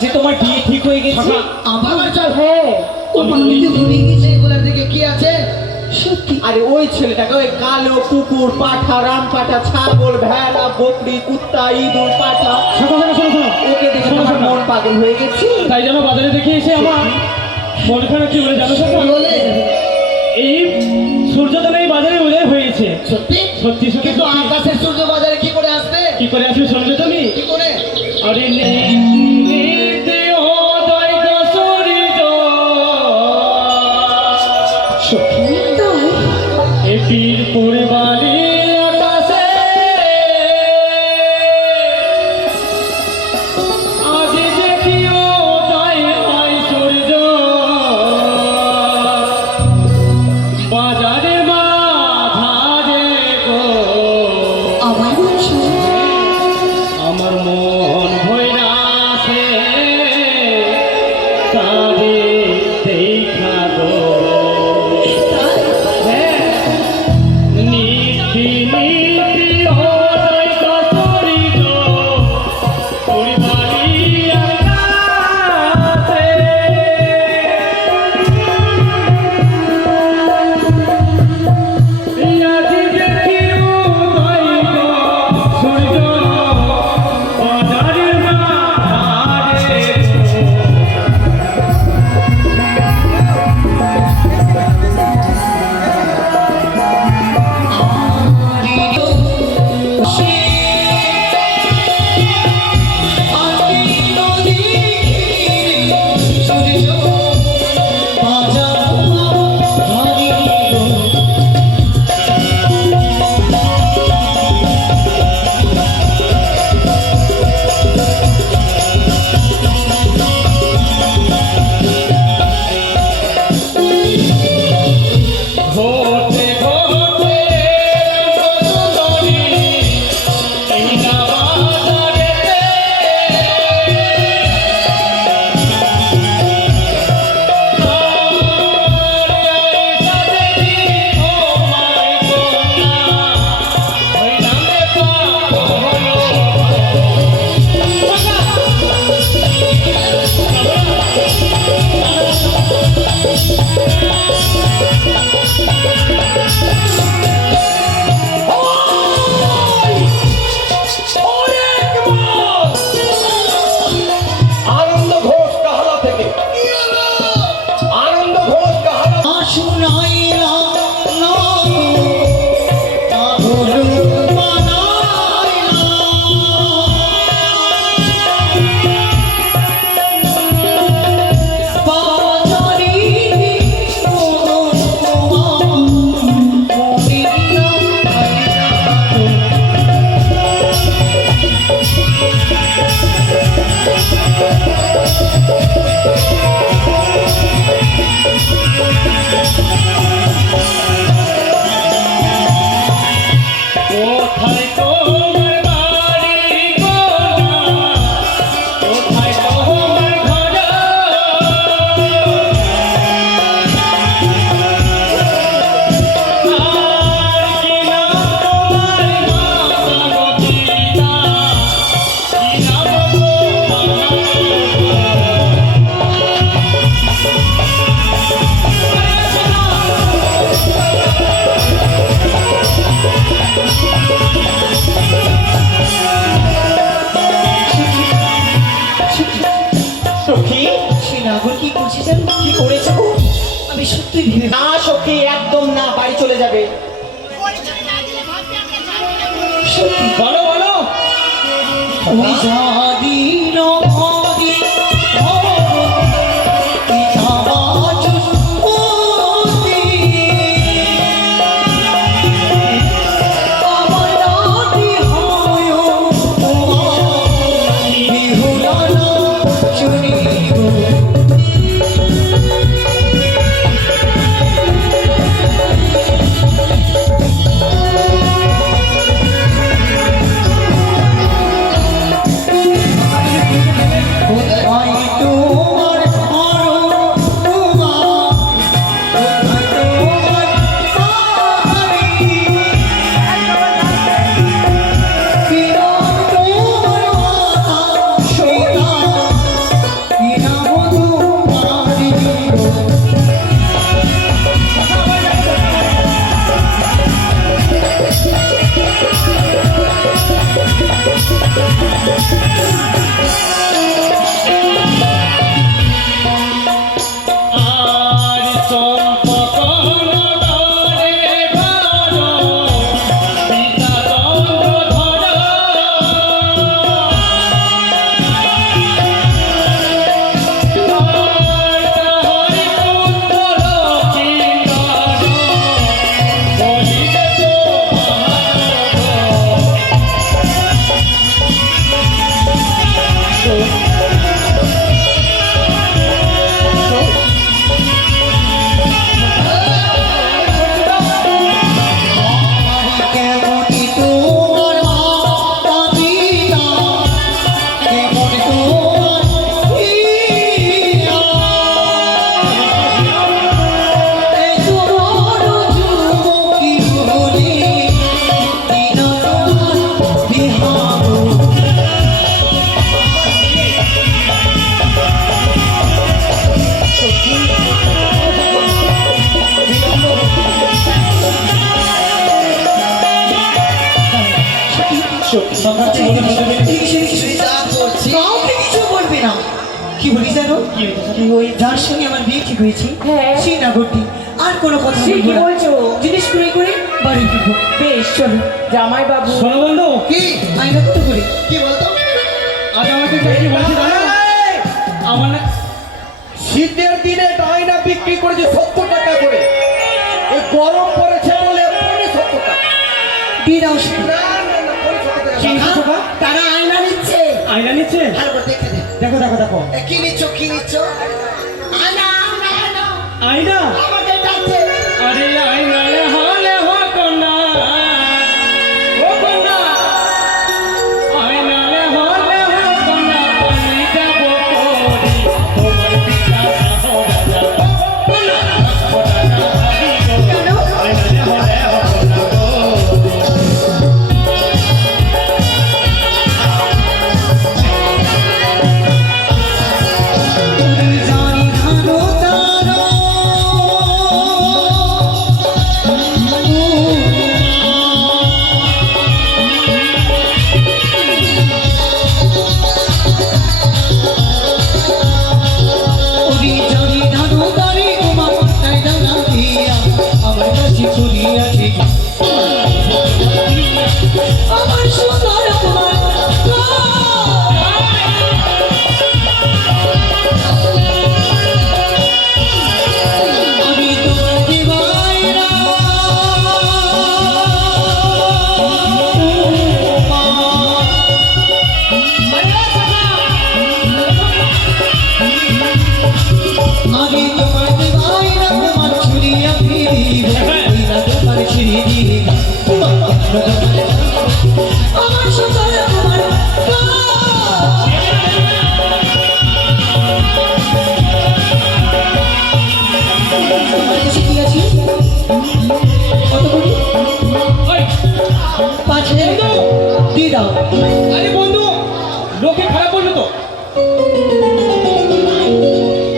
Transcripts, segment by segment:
যে তোমার বিয়ে ঠিক হয়ে গেছে। আমার চল হ্যাঁ ভুলে গেছে এগুলার দিকে কি আছে সত্যি। আরে ওই ছেলেটাকে ওই কালো কুকুর পাঠা রাম পাঠা ছাগল ভেড়া বকরি কুত্তা ইঁদুর পাঠা ওকে দেখে আমার মন পাগল হয়ে গেছে। তাই যেন বাজারে দেখে এসে আমার মন খারাপ কি বলে জানো বলে এই সূর্যোদয় এই বাজারে উদয় হয়েছে। সত্যি সত্যি সত্যি কিন্তু আকাশের সূর্য বাজারে কি করে আসবে? কি করে আসবে শুনবে তুমি? কি করে? আরে বীর পরিবারে আকাশে আজ দেখিও জয় হয় সূর্য বাজারে মাঝারে গো আমার মন ভৈরাছে তারে দেখা গো না সখী একদম না, বাড়ি চলে যাবে। বলো বলো যা করছি কাউকে কিছু বলবে না। কি বলি জানো? কি হয়েছে? কি ওই যার সঙ্গে আমার বিয়ে ঠিক হয়েছে হ্যাঁ। সেই নাগরটি আর কোনো কথা সে বলবো কি না। বলছো? জিনিস করে করে বাড়ি ফিরবো। বেশ চলো জামাই বাবু। শোনো বন্ধু, কি আইনা কত করে? কি বলতো আজ আমাকে কে কি বলেছে জানো? আমার না শীতের দিনে ডাইনা বিক্রি করেছে 70 টাকা করে। এই গরম পড়েছে বলে পড়ে 70 টাকা। দিয়ে দাও শুধু। না, না, না, পড়ে 70 টাকা। কি নিচ্ছ বা? তারা আয়না নিচ্ছে আয়না নিচ্ছে? ভালো করে দেখে দে দেখো দেখো দেখো কি নিচ্ছ আয়না আয়না আয়না আয়না। আমাদের ডাকছে আরে আয়না লে হলে হো কন্যা, ও কন্যা, আয়না লে হলে হো কন্যা, আমি যাব করি তোমার পিতা সাহো রাজা কন্যা কন্যা ভাবি গো, আয়না লে হলে হো কন্যা গো। জানি ধানো তারা ওরে জানি ধানো তারি তোমার তাই দানা দিয়া আমার কাছে চলিয়াছে আমার সুন্দর তোমার আমি তোমার দিবাইরা আমি তোমার দিবাইরা তোমার ছুরিয়া ফিরিব না তোমার ছিড়ি দিব আমার সুন্দর তোমার তোমার কাছে কি আছে কত করি ওই 5,000 দিয়ে দাও আরে বন্ধু, লোকে খারাপ বললো তো।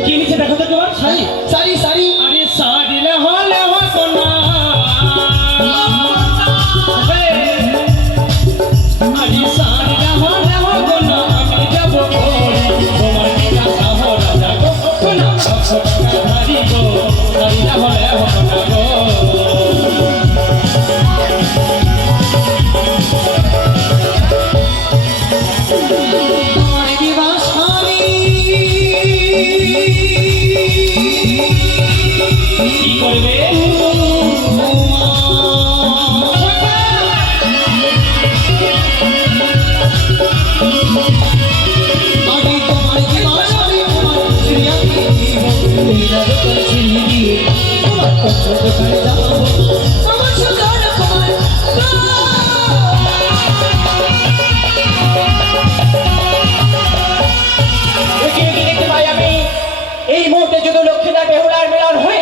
কি নিচে দেখো তো তোমার শাড়ি? সারি সারি আরে শাড়ি লে হলে হো কন্যা, আরে শাড়ি লে হলে হো কন্যা, আমি যাব করি তোমার পিতা সাহো রাজা গো কন্যা কন্যা ভাবি গো, শাড়ি লে হলে হো কন্যা গো। তোমার দিবাস আমি কি করবে? আমি তোমার দিবাস আমি তোমার ছিড়িয়া দিব এরা দোকান ছিড়ি দিয়ে তোমার কত দোকানে যাবো আমার সুন্দর তোমার এগিয়ে গিয়ে দেখতে পাই আমি এই মুহূর্তে যদি লক্ষ্মীনাথ বেহুলার মিলন হয়ে